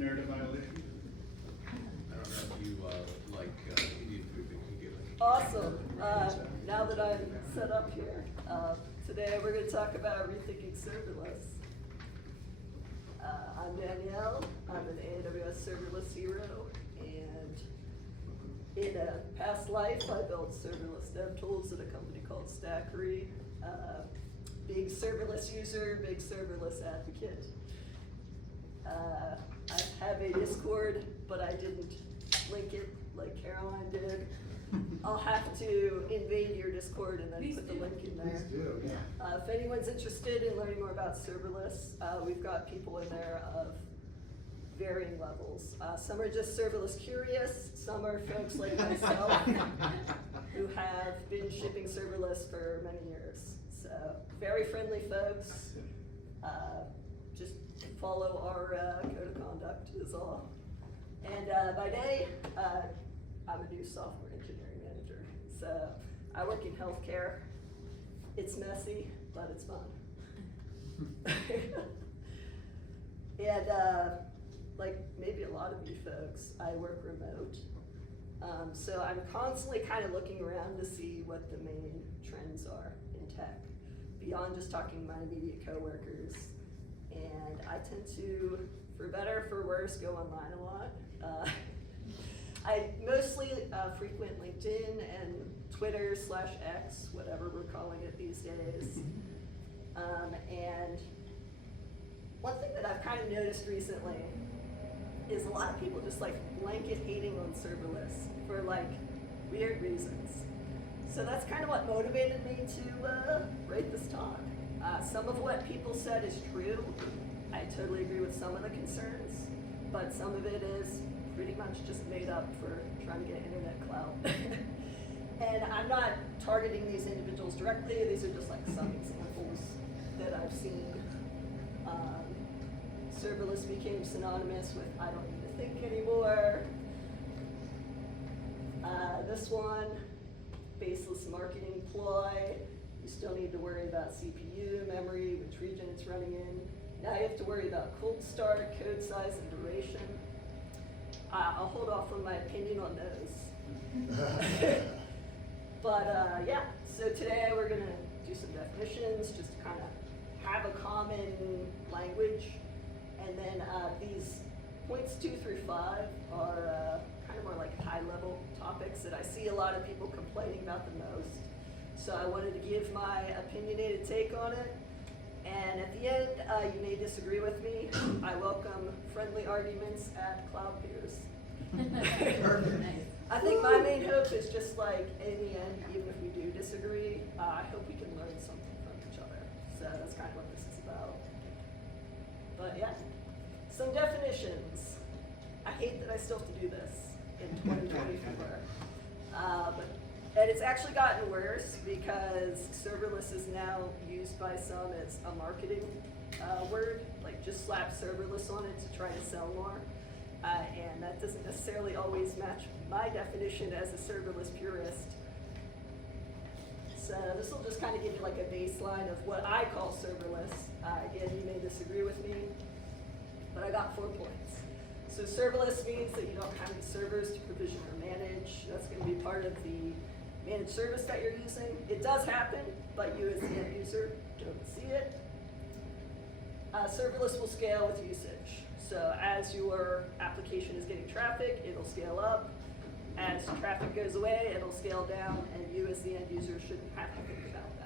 Narrative violation. I don't know if you like Indian food, but you get like. Awesome. Now that I'm set up here, today we're going to talk about rethinking serverless. I'm Danielle. I'm an AWS serverless hero, and in a past life, I built serverless dev tools at a company called Stackery. Big serverless user, big serverless advocate. I have a Discord, but I didn't link it like Caroline did. I'll have to invade your Discord and then Please put the do. link in there. Please do, yeah. If anyone's interested in learning more about serverless, we've got people in there of varying levels. Some are just serverless curious, some are folks like myself who have been shipping serverless for many years. So, very friendly folks. Just follow our code of conduct is all. And by day, I'm a new software engineering manager. So I work in healthcare. It's messy, but it's fun. And like maybe a lot of you folks, I work remote. So I'm constantly kind of looking around to see what the main trends are in tech, beyond just talking to my immediate coworkers. And I tend to, for better or for worse, go online a lot. I mostly frequent LinkedIn and Twitter /X, whatever we're calling it these days. And one thing that I've kind of noticed recently is a lot of people just like blanket hating on serverless for like weird reasons. So that's kind of what motivated me to write this talk. Some of what people said is true. I totally agree with some of the concerns, but some of it is pretty much just made up for trying to get internet clout. And I'm not targeting these individuals directly, these are just like some examples that I've seen. Serverless became synonymous with I don't need to think anymore. This one, baseless marketing ploy. You still need to worry about CPU, memory, which region it's running in. Now you have to worry about cold start, code size, and duration. I'll hold off on my opinion on those. But yeah, so today we're gonna do some definitions, just to kind of have a common language. And then these points 2 through 5 are kind of more like high-level topics that I see a lot of people complaining about the most. So I wanted to give my opinionated take on it. And at the end, you may disagree with me. I welcome friendly arguments at Cloud Peers. I think my main hope is just like, in the end, even if we do disagree, I hope we can learn something from each other. So that's kind of what this is about. But yeah, some definitions. I hate that I still have to do this in 2024. And it's actually gotten worse because serverless is now used by some as a marketing word, like just slap serverless on it to try to sell more. And that doesn't necessarily always match my definition as a serverless purist. So this will just kind of give you like a baseline of what I call serverless. Again, you may disagree with me, but I got 4 points. So serverless means that you don't have any servers to provision or manage. That's going to be part of the managed service that you're using. It does happen, but you as the end user don't see it. Serverless will scale with usage. So as your application is getting traffic, it'll scale up. As traffic goes away, it'll scale down, and you as the end user shouldn't have to think about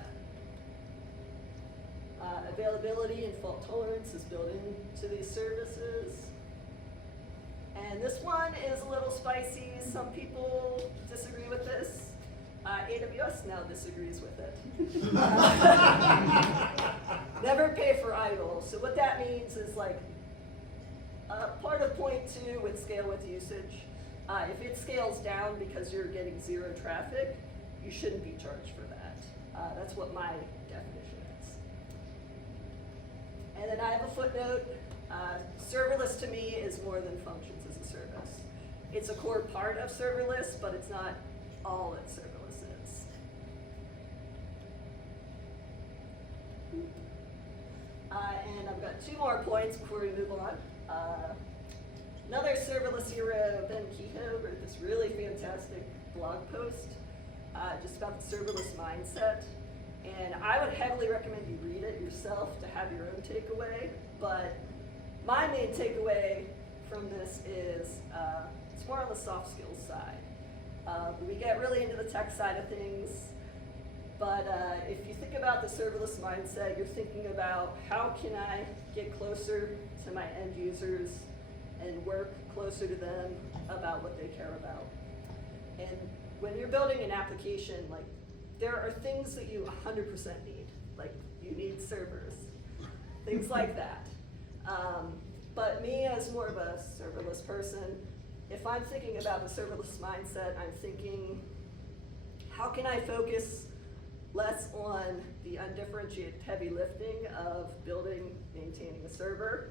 that. Availability and fault tolerance is built into these services. And this one is a little spicy. Some people disagree with this. AWS now disagrees with it. Never pay for idle. So what that means is like, part of point 2 with scale with usage, if it scales down because you're getting 0 traffic, you shouldn't be charged for that. That's what my definition is. And then I have a footnote. Serverless to me is more than functions as a service. It's a core part of serverless, but it's not all that serverless is. And I've got 2 more points before we move on. legendary serverless hero, Ben Kehoe, wrote this really fantastic blog post just about the serverless mindset. And I would heavily recommend you read it yourself to have your own takeaway. But my main takeaway from this is it's more on the soft skills side. We get really into the tech side of things, but if you think about the serverless mindset, you're thinking about how can I get closer to my end users and work closer to them about what they care about. And when you're building an application, like, there are things that you 100% need. Like, you need servers, things like that. But me, as more of a serverless person, if I'm thinking about the serverless mindset, I'm thinking, how can I focus less on the undifferentiated heavy lifting of building, maintaining a server,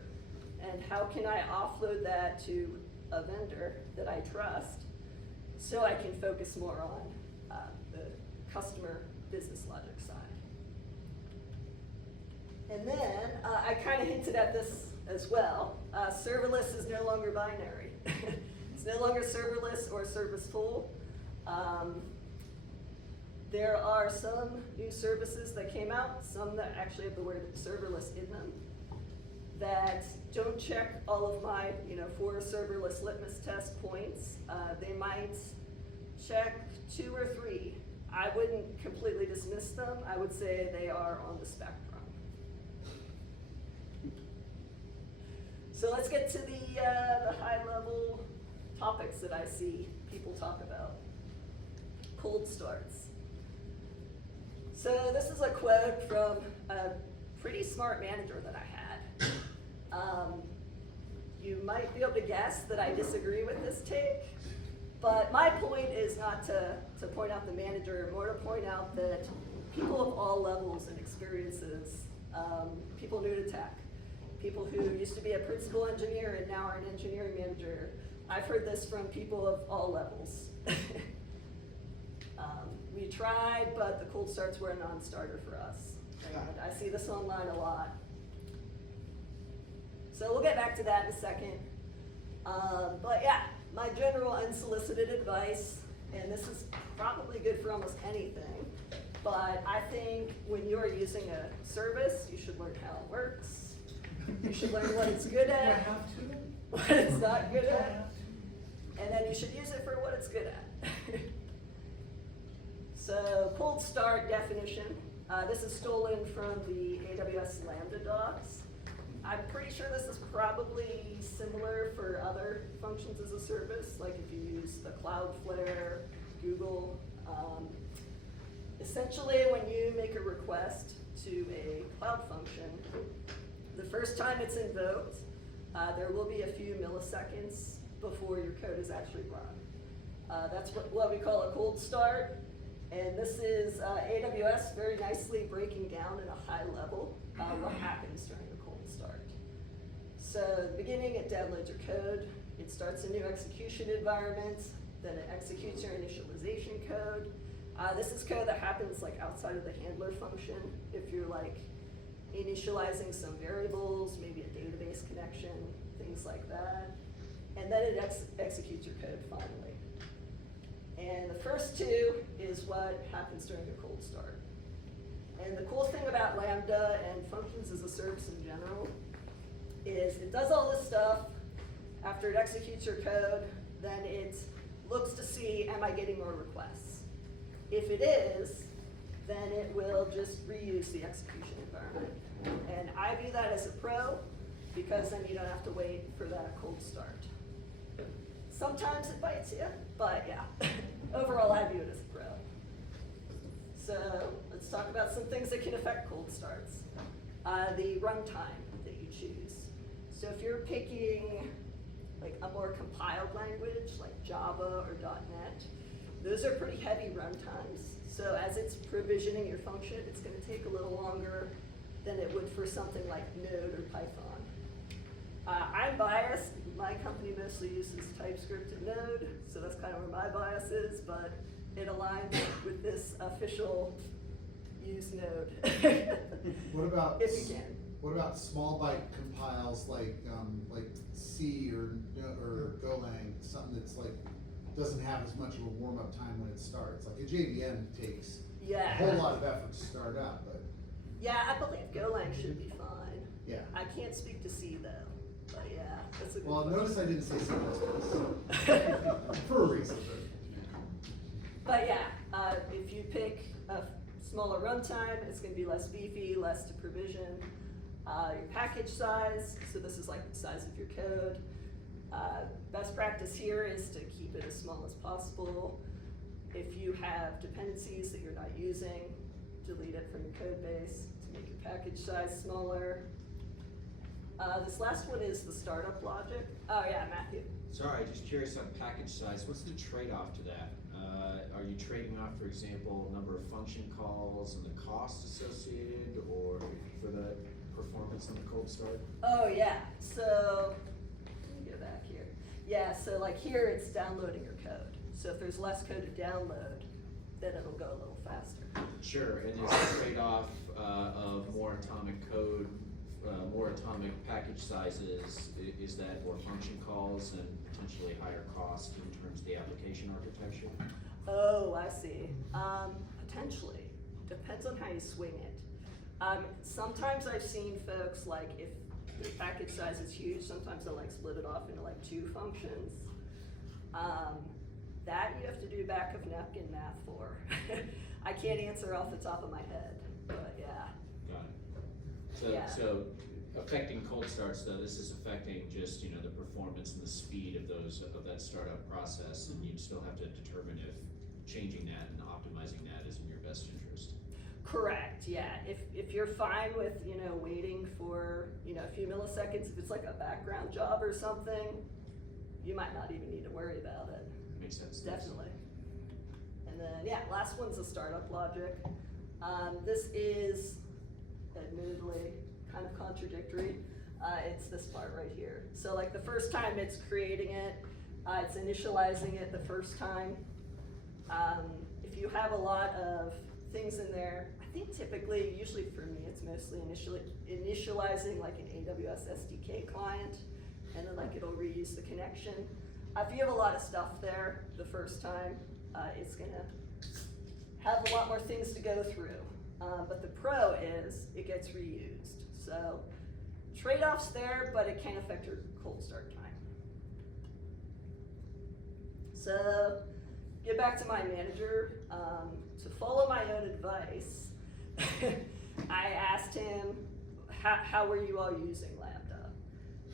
and how can I offload that to a vendor that I trust so I can focus more on the customer business logic side. And then I kind of hinted at this as well. Serverless is no longer binary. It's no longer serverless or serviceful. There are some new services that came out, some that actually have the word serverless in them, that don't check all of my 4 serverless litmus test points. They might check 2 or 3. I wouldn't completely dismiss them. I would say they are on the spectrum. So let's get to the high-level topics that I see people talk about. Cold starts. So this is a quote from a pretty smart manager that I had. You might be able to guess that I disagree with this take, but my point is not to point out the manager, more to point out that people of all levels and experiences, people new to tech, people who used to be a principal engineer and now are an engineering manager, I've heard this from people of all levels. We tried, but the cold starts were a non-starter for us. And I see this online a lot. So we'll get back to that in a second. But yeah, my general unsolicited advice, and this is probably good for almost anything, but I think when you're using a service, you should learn how it works. You should learn what it's good at, what it's not good at, and then you should use it for what it's good at. So, cold start definition. This is stolen from the AWS Lambda docs. I'm pretty sure this is probably similar for other functions as a service, like if you use the Cloudflare, Google. Essentially, when you make a request to a cloud function, the first time it's invoked, there will be a few milliseconds before your code is actually run. That's what we call a cold start. And this is AWS very nicely breaking down at a high level what happens during a cold start. So at the beginning, it downloads your code. It starts a new execution environment. Then it executes your initialization code. This is code that happens like outside of the handler function. If you're like initializing some variables, maybe a database connection, things like that. And then it executes your code finally. And the first 2 is what happens during a cold start. And the cool thing about Lambda and functions as a service in general is it does all this stuff. After it executes your code, then it looks to see, am I getting more requests? If it is, then it will just reuse the execution environment. And I view that as a pro, because then you don't have to wait for that cold start. Sometimes it bites you, but yeah. Overall, I view it as a pro. So let's talk about some things that can affect cold starts. The runtime that you choose. So if you're picking like a more compiled language, like Java or .NET, those are pretty heavy runtimes. So as it's provisioning your function, it's going to take a little longer than it would for something like Node or Python. I'm biased. My company mostly uses TypeScript and Node, so that's kind of where my bias is, but it aligns with this official use Node. What about if you can? What about small byte compiles like C or Golang, something that's like, doesn't have as much of a warm-up time when it starts. Like a JVM takes a Yeah. whole lot of effort to start up, but Yeah, I believe Golang should be fine. yeah. I can't speak to C though, but yeah, that's a good Well, question. notice I didn't say C++. For a reason, But yeah, if you pick a smaller runtime, it's gonna be less beefy, less to provision. Your package size, so this is like the size of your code. Best practice here is to keep it as small as possible. If you have dependencies that you're not using, delete it from your code base to make your package size smaller. This last one is the startup logic. Oh yeah, Matthew. Sorry, just curious on package size, what's the trade-off to that? Are you trading off, for example, number of function calls and the cost associated, or for the performance in the cold start? Oh yeah, so, let me go back here. Yeah, so like here it's downloading your code. So if there's less code to download, then it'll go a little faster. Sure, and is the trade-off of more atomic code, more atomic package sizes, is that more function calls and potentially higher cost in terms of the application architecture? Oh, I see. Potentially. Depends on how you swing it. Sometimes I've seen folks, like, if the package size is huge, sometimes they'll like split it off into like 2 functions. That you have to do back of napkin math for. I can't answer off the top of my head, but yeah. Got it. So, Yeah. so affecting cold starts though, this is affecting just, the performance and the speed of that startup process, and you still have to determine if changing that and optimizing that is in your best interest. Correct, yeah. If you're fine with, waiting for, a few milliseconds, if it's like a background job or something, you might not even need to worry about it. Makes sense. Definitely. And then, yeah, last one's the startup logic. This is admittedly kind of contradictory. It's this part right here. So like the first time it's creating it, it's initializing it the first time. If you have a lot of things in there, I think typically, usually for me, it's mostly initializing like an AWS SDK client, and then like it'll reuse the connection. If you have a lot of stuff there the first time, it's gonna have a lot more things to go through. But the pro is it gets reused. So trade-offs there, but it can affect your cold start time. So get back to my manager. To follow my own advice, I asked him, how were you all using Lambda?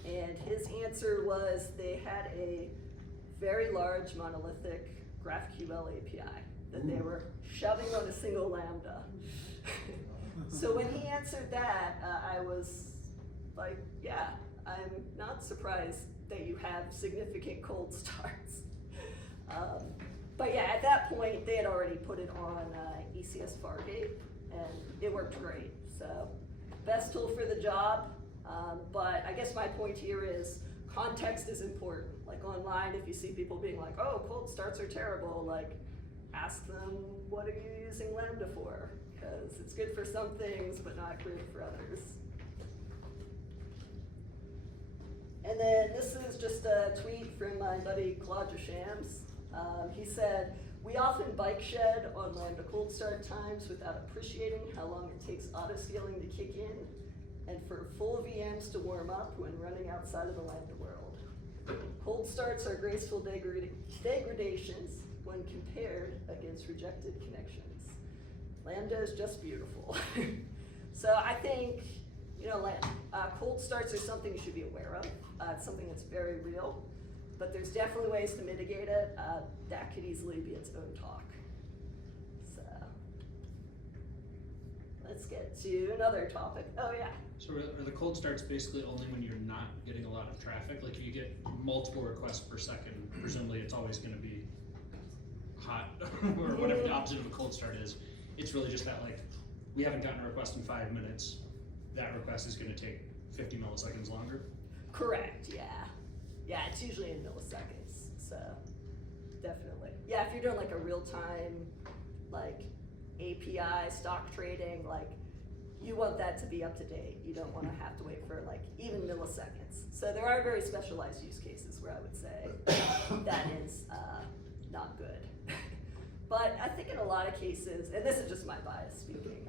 And his answer was they had a very large monolithic GraphQL API that they were shoving on a single Lambda. So when he answered that, I was like, yeah, I'm not surprised that you have significant cold starts. But yeah, at that point, they had already put it on ECS Fargate, and it worked great. So best tool for the job, but I guess my point here is context is important. Like online, if you see people being like, oh, cold starts are terrible, like ask them, what are you using Lambda for? Because it's good for some things, but not great for others. And then this is just a tweet from my buddy Claude Shams. He said, we often bike shed on Lambda cold start times without appreciating how long it takes auto-scaling to kick in and for full VMs to warm up when running outside of the Lambda world. Cold starts are graceful degradations when compared against rejected connections. Lambda is just beautiful. So I think, cold starts are something you should be aware of. It's something that's very real, but there's definitely ways to mitigate it. That could easily be its own talk. So let's get to another topic. Oh yeah. So are the cold starts basically only when you're not getting a lot of traffic? Like if you get multiple requests per second, presumably it's always going to be hot or whatever the opposite of a cold start is. It's really just that like, we haven't gotten a request in 5 minutes. That request is going to take 50 milliseconds longer? Correct, yeah. Yeah, it's usually in milliseconds, so definitely. Yeah, if you're doing like a real-time, like API stock trading, like you want that to be up to date. You don't wanna have to wait for like even milliseconds. So there are very specialized use cases where I would say that is not good. But I think in a lot of cases, and this is just my bias speaking,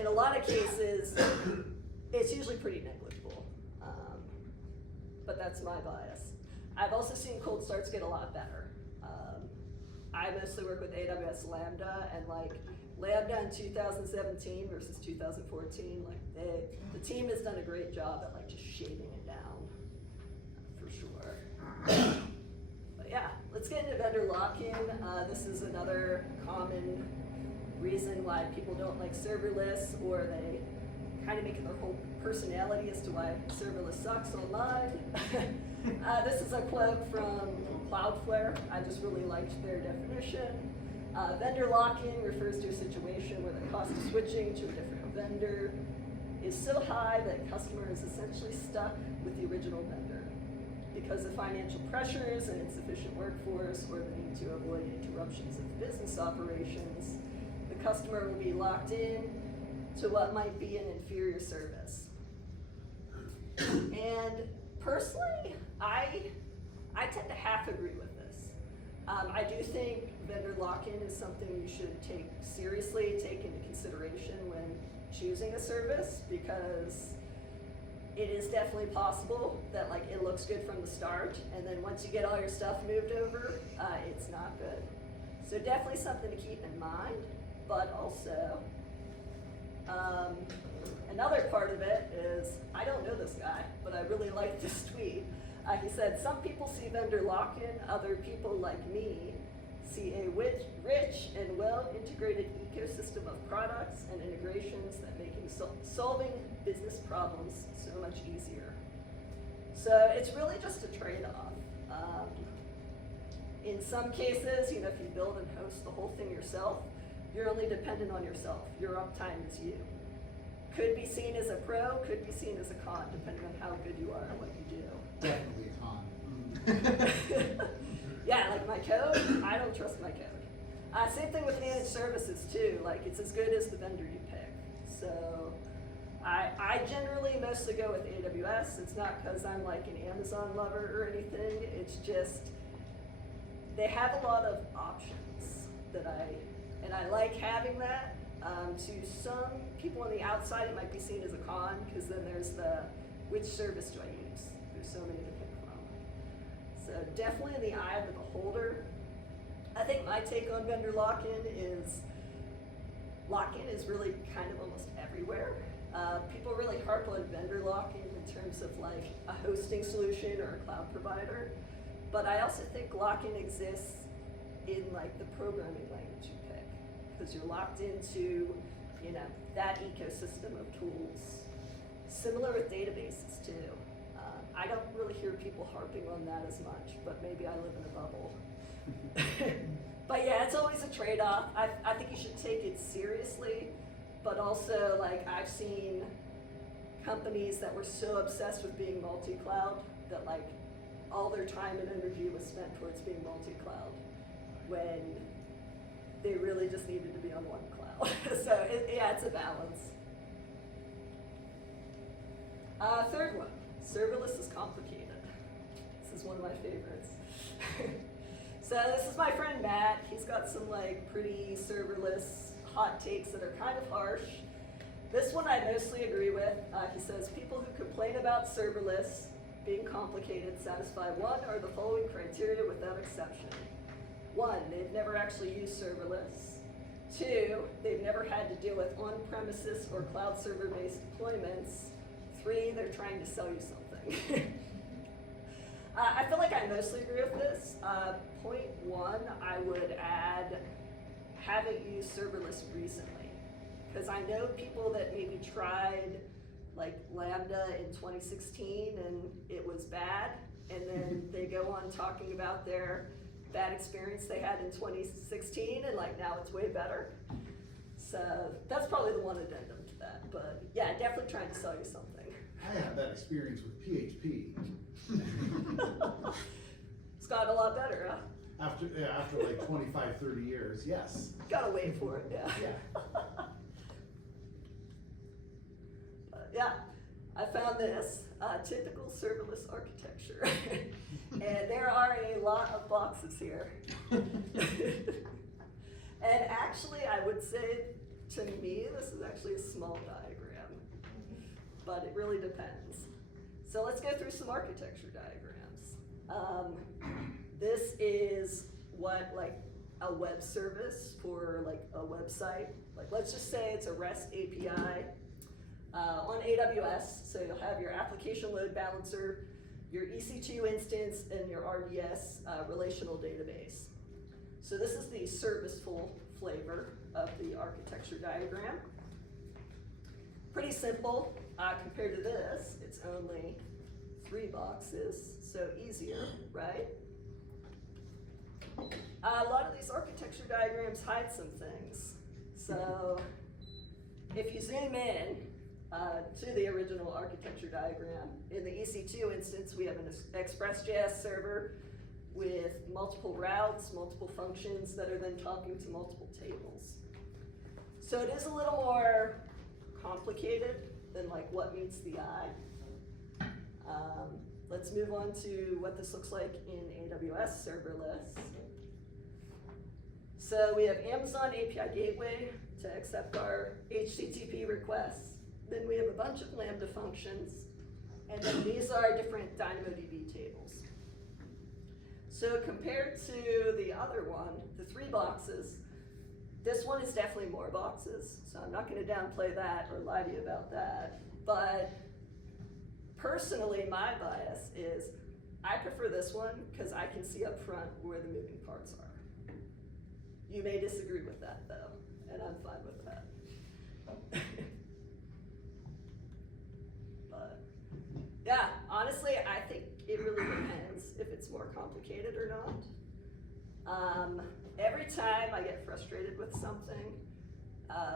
in a lot of cases, it's usually pretty negligible. But that's my bias. I've also seen cold starts get a lot better. I mostly work with AWS Lambda, and like Lambda in 2017 versus 2014, like the team has done a great job at like just shaving it down, for sure. But yeah, let's get into vendor lock-in. This is another common reason why people don't like serverless, or they kind of make it their whole personality as to why serverless sucks online. This is a quote from Cloudflare. I just really liked their definition. Vendor lock-in refers to a situation where the cost of switching to a different vendor is so high that a customer is essentially stuck with the original vendor. Because of financial pressures and insufficient workforce, or the need to avoid interruptions of business operations, the customer will be locked in to what might be an inferior service. And personally, I tend to half agree with this. I do think vendor lock-in is something you should take seriously, take into consideration when choosing a service, because it is definitely possible that like it looks good from the start, and then once you get all your stuff moved over, it's not good. So definitely something to keep in mind, but also, another part of it is, I don't know this guy, but I really like this tweet. He said, some people see vendor lock-in, other people like me see a rich and well-integrated ecosystem of products and integrations that make solving business problems so much easier. So it's really just a trade-off. In some cases, if you build and host the whole thing yourself, you're only dependent on yourself. Your uptime is you. Could be seen as a pro, could be seen as a con, depending on how good you are at what you do. Definitely a con. Yeah, like my code, I don't trust my code. Same thing with managed services too, like it's as good as the vendor you pick. So I generally mostly go with AWS. It's not because I'm like an Amazon lover or anything, it's just they have a lot of options that I like having that. To some people on the outside, it might be seen as a con, because then there's which service do I use? There's so many to pick from. So definitely in the eye of the beholder. I think my take on vendor lock-in is really kind of almost everywhere. People really harp on vendor lock-in in terms of like a hosting solution or a cloud provider, but I also think lock-in exists in like the programming language you pick, because you're locked into that ecosystem of tools. Similar with databases too. I don't really hear people harping on that as much, but maybe I live in a bubble. But yeah, it's always a trade-off. I think you should take it seriously, but also like I've seen companies that were so obsessed with being multi-cloud that like all their time and energy was spent towards being multi-cloud, when they really just needed to be on one cloud. So yeah, it's a balance. Third one, serverless is complicated. This is one of my favorites. So this is my friend Matt. He's got some like pretty serverless hot takes that are kind of harsh. This one I mostly agree with. He says people who complain about serverless being complicated satisfy one or the following criteria without exception. 1, they've never actually used serverless. 2, they've never had to deal with on-premises or cloud server-based deployments. 3, they're trying to sell you something. I feel like I mostly agree with this. Point 1, I would add, haven't used serverless recently. Because I know people that maybe tried like Lambda in 2016 and it was bad, and then they go on talking about their bad experience they had in 2016, and like now it's way better. So that's probably the one addendum to that. But yeah, definitely trying to sell you something. I had that experience with PHP. It's gotten a lot better, huh? After like 25, 30 years, yes. Gotta wait for it, yeah. Yeah. yeah, I found this, typical serverless architecture. And there are a lot of boxes here. And actually, I would say, to me, this is actually a small diagram, but it really depends. So let's go through some architecture diagrams. This is what like a web service for like a website. Like let's just say it's a REST API on AWS. So you'll have your application load balancer, your EC2 instance, and your RDS relational database. So this is the serviceful flavor of the architecture diagram. Pretty simple compared to this. It's only 3 boxes, so easier, right? A lot of these architecture diagrams hide some things. So if you zoom in to the original architecture diagram, in the EC2 instance, we have an Express.js server with multiple routes, multiple functions that are then talking to multiple tables. So it is a little more complicated than like what meets the eye. Let's move on to what this looks like in AWS serverless. So we have Amazon API Gateway to accept our HTTP requests. Then we have a bunch of Lambda functions. And then these are different DynamoDB tables. So compared to the other one, the 3 boxes, this one is definitely more boxes. So I'm not going to downplay that or lie to you about that. But personally, my bias is I prefer this one because I can see up front where the moving parts are. You may disagree with that though, and I'm fine with that. But yeah, honestly, I think it really depends if it's more complicated or not. Every time I get frustrated with something,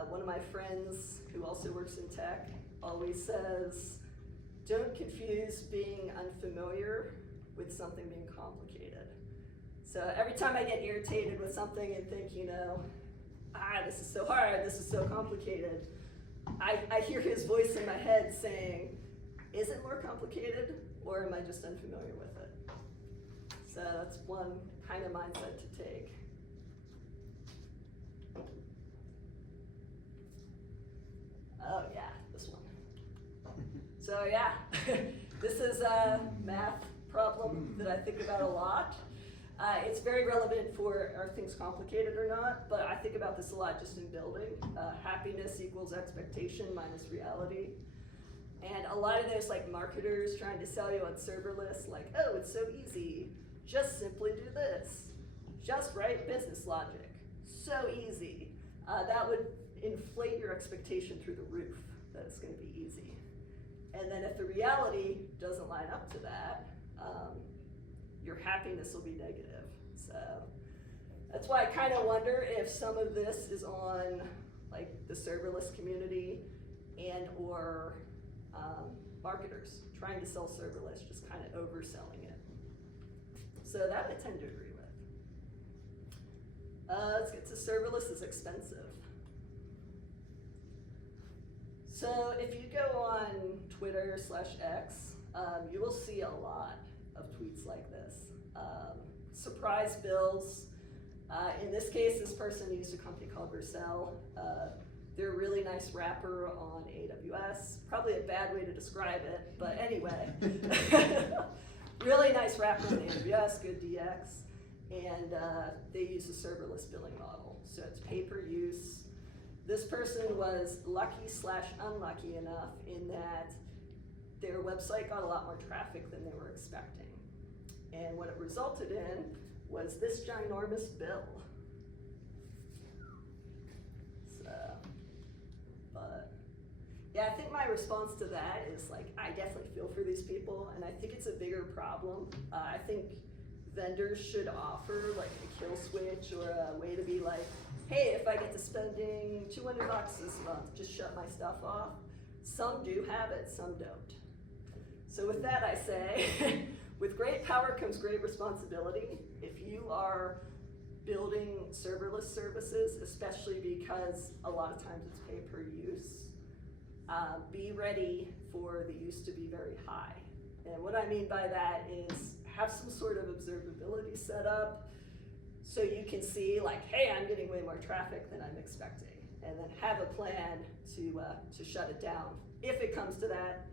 one of my friends who also works in tech always says, don't confuse being unfamiliar with something being complicated. So every time I get irritated with something and think, you know, this is so hard, this is so complicated, I hear his voice in my head saying, is it more complicated or am I just unfamiliar with it? So that's one kind of mindset to take. Oh yeah, this one. So yeah, this is a math problem that I think about a lot. It's very relevant for are things complicated or not, but I think about this a lot just in building. Happiness equals expectation minus reality. And a lot of those like marketers trying to sell you on serverless, like, oh, it's so easy. Just simply do this. Just write business logic. So easy. That would inflate your expectation through the roof that it's going to be easy. And then if the reality doesn't line up to that, your happiness will be negative. So that's why I kind of wonder if some of this is on like the serverless community and or marketers trying to sell serverless, just kind of overselling it. So that I tend to agree with. Let's get to serverless is expensive. So if you go on Twitter/X, you will see a lot of tweets like this. Surprise bills. In this case, this person used a company called Vercel. They're a really nice wrapper on AWS. Probably a bad way to describe it, but anyway. Really nice wrapper on AWS, good DX. And they use a serverless billing model. So it's pay per use. This person was lucky/unlucky enough in that their website got a lot more traffic than they were expecting. And what it resulted in was this ginormous bill. So, but yeah, I think my response to that is like, I definitely feel for these people, and I think it's a bigger problem. I think vendors should offer like a kill switch or a way to be like, hey, if I get to spending $200 this month, just shut my stuff off. Some do have it, some don't. So with that I say, with great power comes great responsibility. If you are building serverless services, especially because a lot of times it's pay per use, be ready for the use to be very high. And what I mean by that is have some sort of observability set up so you can see like, hey, I'm getting way more traffic than I'm expecting, and then have a plan to shut it down if it comes to that.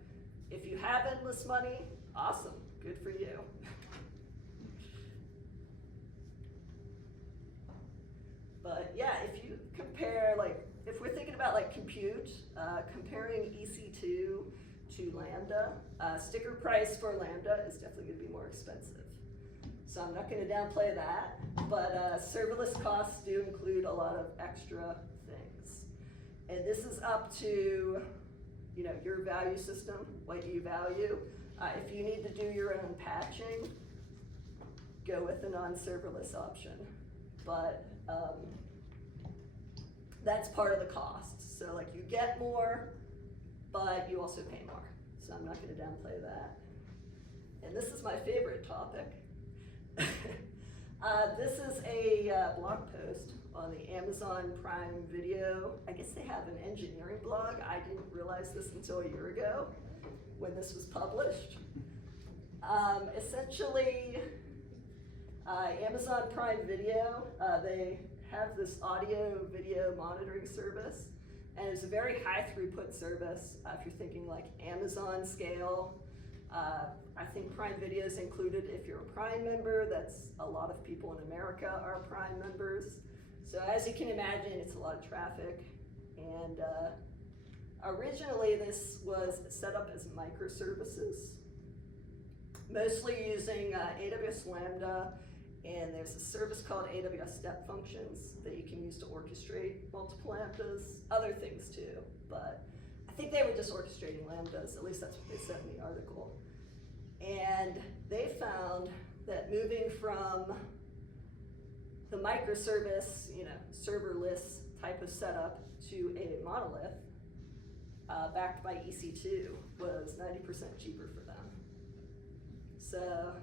If you have endless money, awesome, good for you. But yeah, if you compare, like, if we're thinking about like compute, comparing EC2 to Lambda, sticker price for Lambda is definitely gonna be more expensive. So I'm not gonna downplay that, but serverless costs do include a lot of extra things. And this is up to, you know, your value system, what you value. If you need to do your own patching, go with a non-serverless option. But that's part of the cost. So like you get more, but you also pay more. So I'm not gonna downplay that. And this is my favorite topic. This is a blog post on the Amazon Prime Video. I guess they have an engineering blog. I didn't realize this until a year ago when this was published. Essentially, Amazon Prime Video, they have this audio video monitoring service, and it's a very high throughput service. If you're thinking like Amazon scale, I think Prime Video is included if you're a Prime member. That's a lot of people in America are Prime members. So as you can imagine, it's a lot of traffic. And originally this was set up as microservices, mostly using AWS Lambda, and there's a service called AWS Step Functions that you can use to orchestrate multiple Lambdas, other things too. But I think they were just orchestrating Lambdas, at least that's what they said in the article. And they found that moving from the microservice, you know, serverless type of setup to a monolith backed by EC2 was 90% cheaper for them. So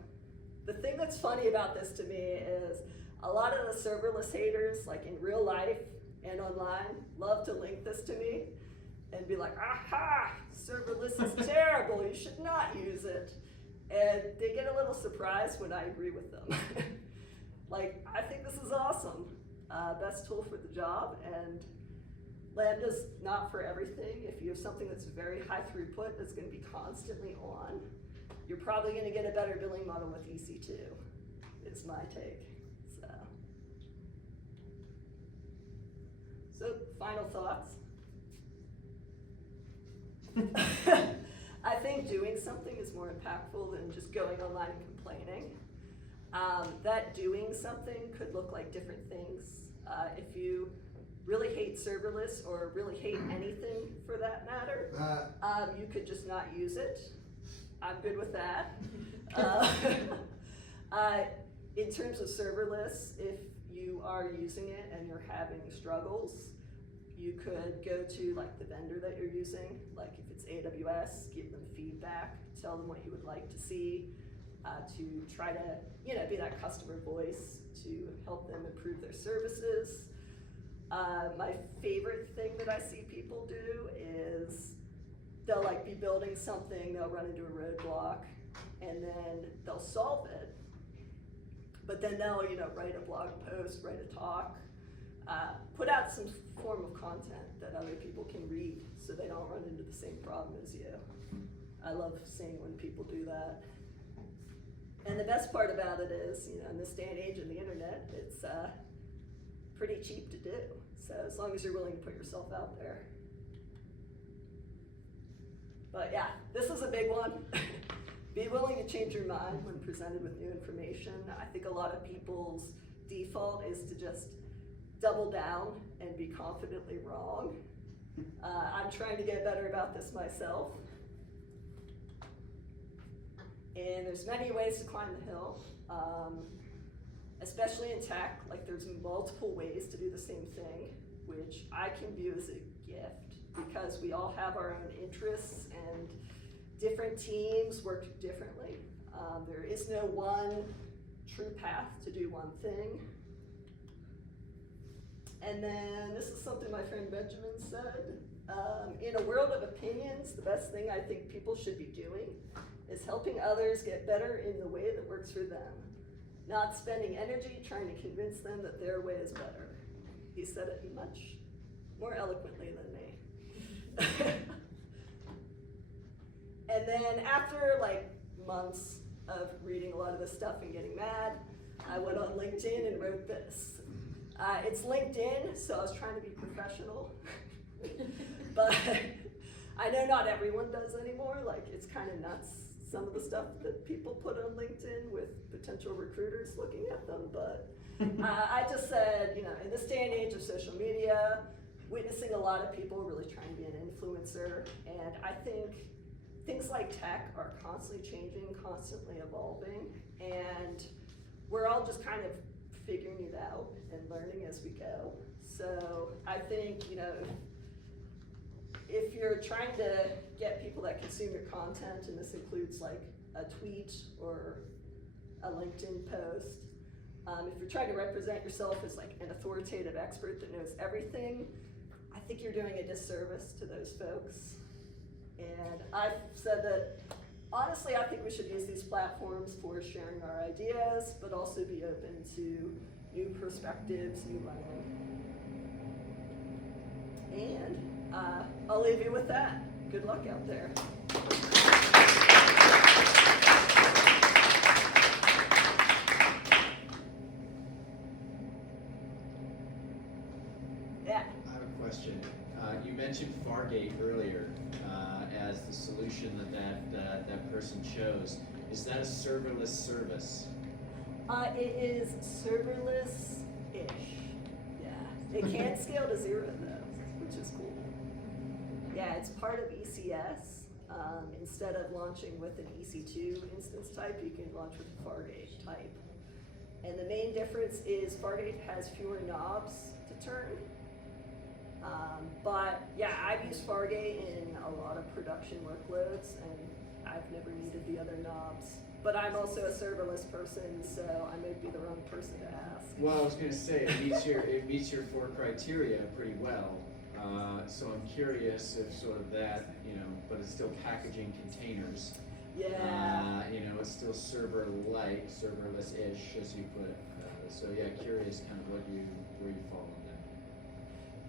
the thing that's funny about this to me is a lot of the serverless haters, like in real life and online, love to link this to me and be like, aha, serverless is terrible, you should not use it. And they get a little surprised when I agree with them. Like, I think this is awesome. Best tool for the job, and Lambda's not for everything. If you have something that's very high throughput that's gonna be constantly on, you're probably gonna get a better billing model with EC2, is my take, So final thoughts. I think doing something is more impactful than just going online and complaining. That doing something could look like different things. If you really hate serverless or really hate anything for that matter, you could just not use it. I'm good with that. In terms of serverless, if you are using it and you're having struggles, you could go to like the vendor that you're using, like if it's AWS, give them feedback, tell them what you would like to see, to try to, you know, be that customer voice to help them improve their services. My favorite thing that I see people do is they'll like be building something, they'll run into a roadblock, and then they'll solve it. But then they'll, you know, write a blog post, write a talk, put out some form of content that other people can read so they don't run into the same problem as you. I love seeing when people do that. And the best part about it is, you know, in this day and age of the internet, it's pretty cheap to do. So as long as you're willing to put yourself out there. But yeah, this is a big one. Be willing to change your mind when presented with new information. I think a lot of people's default is to just double down and be confidently wrong. I'm trying to get better about this myself. And there's many ways to climb the hill, especially in tech. Like there's multiple ways to do the same thing, which I can view as a gift because we all have our own interests and different teams work differently. There is no one true path to do one thing. And then this is something my friend Benjamin said. In a world of opinions, the best thing I think people should be doing is helping others get better in the way that works for them, not spending energy trying to convince them that their way is better. He said it much more eloquently than me. And then after like months of reading a lot of this stuff and getting mad, I went on LinkedIn and wrote this. It's LinkedIn, so I was trying to be professional. But I know not everyone does anymore. Like, it's kind of nuts, some of the stuff that people put on LinkedIn with potential recruiters looking at them. But I just said, you know, in this day and age of social media, witnessing a lot of people really trying to be an influencer, and I think things like tech are constantly changing, constantly evolving, and we're all just kind of figuring it out and learning as we go. So I think, you know, if you're trying to get people that consume your content, and this includes like a tweet or a LinkedIn post, if you're trying to represent yourself as like an authoritative expert that knows everything, I think you're doing a disservice to those folks. And I've said that, honestly, I think we should use these platforms for sharing our ideas, but also be open to new perspectives, new learning. And I'll leave you with that. Good luck out there. Yeah. I have a question. You mentioned Fargate earlier as the solution that person chose. Is that a serverless service? It is serverless-ish. Yeah. It can't scale to 0 though, which is cool. Yeah, it's part of ECS. Instead of launching with an EC2 instance type, you can launch with a Fargate type. And the main difference is Fargate has fewer knobs to turn. But yeah, I've used Fargate in a lot of production workloads, and I've never needed the other knobs. But I'm also a serverless person, so I may be the wrong person to ask. Well, I was going to say it meets your 4 criteria pretty well. So I'm curious if sort of that, you know, but it's still packaging containers. Yeah. You know, it's still server-like, serverless-ish, as you put it. So yeah, curious kind of where you fall on that.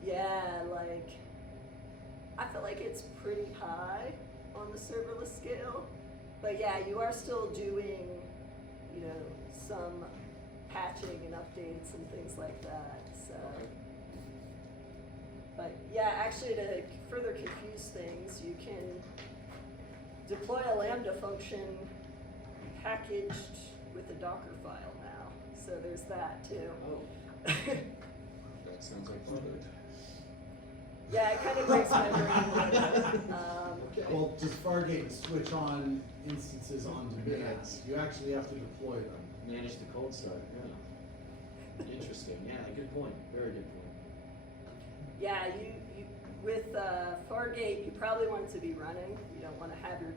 Yeah, like, I feel like it's pretty high on the serverless scale. But yeah, you are still doing, you know, some patching and updates and things like that, so. But yeah, actually to further confuse things, you can deploy a Lambda function packaged with a Docker file now. So there's that too. Oh. That sounds like fun. Yeah, it kind of breaks my brain a little bit. Well, does Fargate switch on instances onto bits? You actually have to deploy them. Manage the cold start, yeah. Interesting, yeah, good point, very good point. Yeah, you with Fargate, you probably want it to be running. You don't want to have your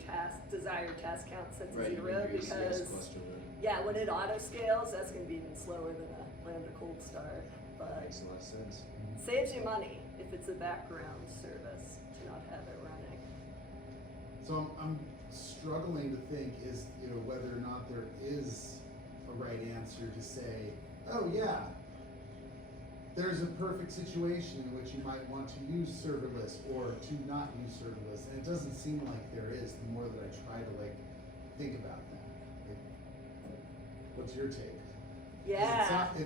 desired task count set to Right, 0 your because ECS cluster running. yeah, when it auto scales, that's going to be even slower than a Lambda cold start. But Makes a lot of sense. saves you money if it's a background service to not have it running. So I'm struggling to think is, you know, whether or not there is a right answer to say, oh yeah, there's a perfect situation in which you might want to use serverless or to not use serverless, and it doesn't seem like there is. The more that I try to like think about that, what's your take? Yeah. It's not,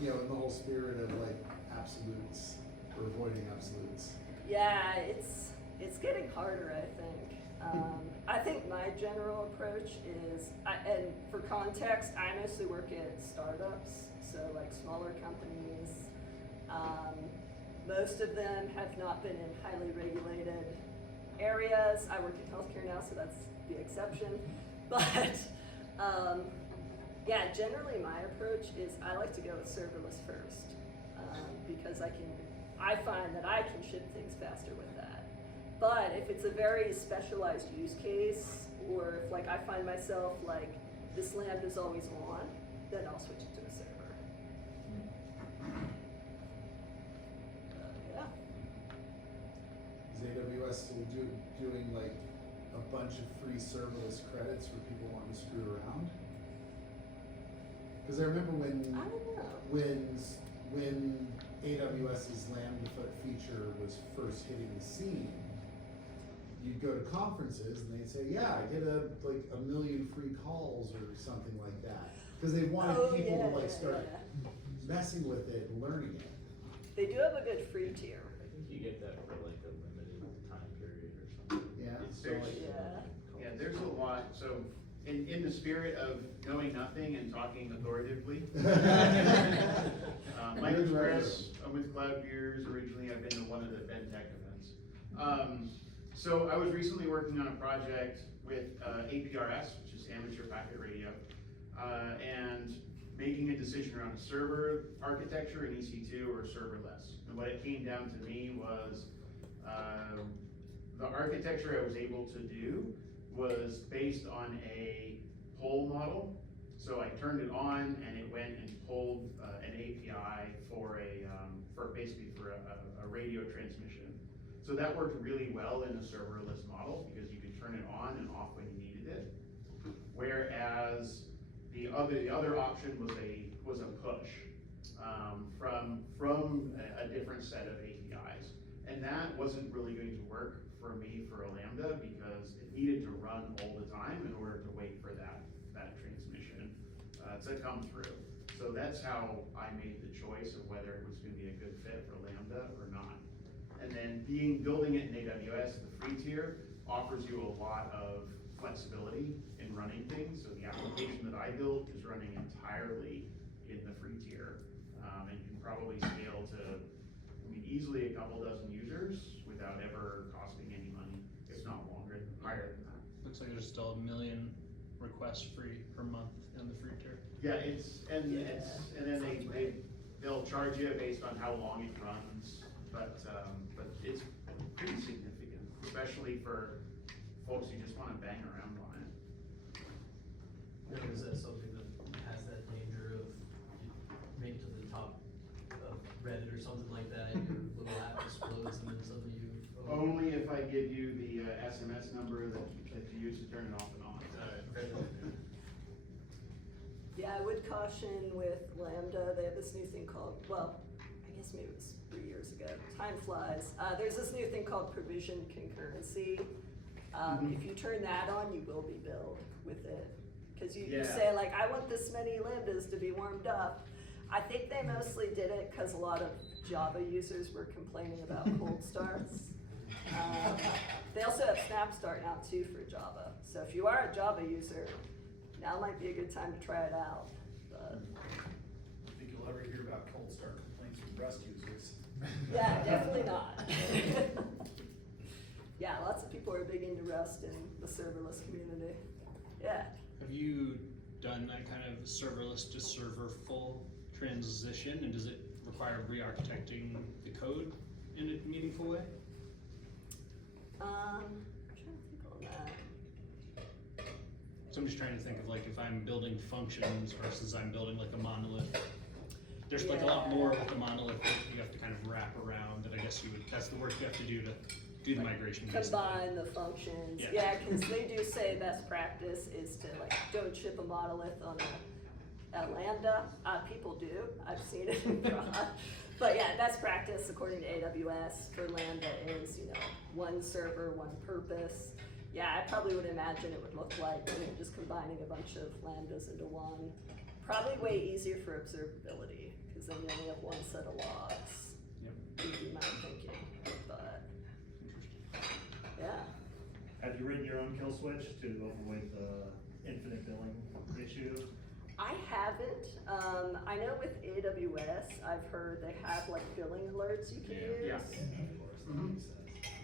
you know, in the whole spirit of like absolutes or avoiding absolutes. Yeah, it's getting harder, I think. I think my general approach is, and for context, I mostly work at startups, so like smaller companies. Most of them have not been in highly regulated areas. I work in healthcare now, so that's the exception. But yeah, generally my approach is I like to go with serverless first because I find that I can ship things faster with that. But if it's a very specialized use case, or if like I find myself like this Lambda is always on, then I'll switch it to a server. Yeah. Is doing like a bunch of free serverless credits for people wanting to screw around? Because I remember I don't know. when AWS's Lambda feature was first hitting the scene, you'd go to conferences and they'd say, yeah, I did like a million free calls or something like that. Because they wanted people to like start messing with it and learning it. They do have a good free tier. I think you get that for like a limited time period or something. Yeah. It's There's- like, Yeah, there's a lot, so in the spirit of knowing nothing and talking authoritatively. Mike Express, I'm with Cloud Beers, originally I've been to one of the FedTech events. So I was recently working on a project with APRS, which is Amateur Packet Radio, and making a decision around a server architecture in EC2 or serverless. And what it came down to me was the architecture I was able to do was based on a poll model. So I turned it on and it went and pulled an API for a radio transmission. So that worked really well in a serverless model because you could turn it on and off when you needed it. Whereas the other option was a push from a different set of APIs. And that wasn't really going to work for me for a Lambda because it needed to run all the time in order to wait for that transmission to come through. So that's how I made the choice of whether it was going to be a good fit for Lambda or not. And then building it in AWS, the free tier, offers you a lot of flexibility in running things. So the application that I built is running entirely in the free tier. And you can probably scale to, easily a couple dozen users without ever costing any money, if not higher than that. Looks like there's still 1 million requests free per month in the free tier. Yeah, and then they'll charge you based on how long it runs, but it's pretty significant, especially for folks who just wanna bang around on it. Now, is that something that has that danger of maybe to the top of Reddit or something like that, and your little app explodes and then suddenly you. Only if I give you the SMS number that you use to turn it off and on. Yeah, I would caution with Lambda, they have this new thing called, well, I guess maybe it was 3 years ago, time flies. There's this new thing called provision concurrency. If you turn that on, you will be billed with it. Cause you say like, I want this many Lambdas to be warmed up. I think they mostly did it cause a lot of Java users were complaining about cold starts. They also have Snap Start now too for Java. So if you are a Java user, now might be a good time to try it out. But I don't think you'll ever hear about cold start complaints from Rust users. yeah, definitely not. Yeah, lots of people are big into Rust in the serverless community. Yeah. Have you done that kind of serverless to serverful transition, and does it require re-architecting the code in a meaningful way? I'm trying to think on that. So I'm just trying to think of like if I'm building functions versus I'm building like a monolith. There's like a lot more with the monolith that you have to kind of wrap around that I guess that's the work you have to do to do the migration. Combine the functions. Yeah, because they do say best practice is to like don't ship a monolith on a Lambda. People do. I've seen it in prod. But yeah, best practice according to AWS for Lambda is, one server, one purpose. Yeah, I probably would imagine it would look like, just combining a bunch of Lambdas into one. Probably way easier for observability, because then you only have one set of logs. Yep. Would be my thinking, but yeah. Have you written your own kill switch to avoid the infinite billing issue? I haven't. I know with AWS, I've heard they have like billing alerts you can use. Yeah.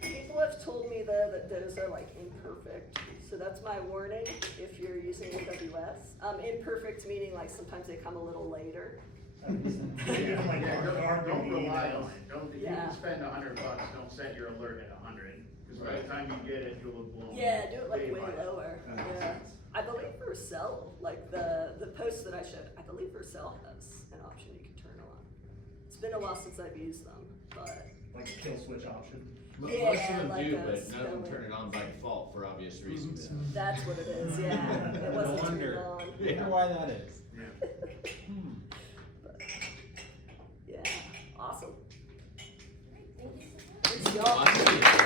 People have told me though that those are like imperfect, so that's my warning if you're using AWS. Imperfect meaning like sometimes they come a little later. Don't rely on it. If you Yeah. can spend $100, don't set your alert at 100, because by the time you get it, you'll have blown. Yeah, do it like way by. lower. That makes Yeah. sense. I believe Vercel, like the post that I showed, I believe Vercel has an option you can turn on. It's been a while since I've used them, but like a kill switch option. Most Yeah, of them like do, a but none of them spelling. turn it on by default for obvious reasons. That's what it is, yeah. It wasn't turned wonder. on. Wonder why that is. But, yeah, awesome. Thank you so much. It's y'all. Awesome.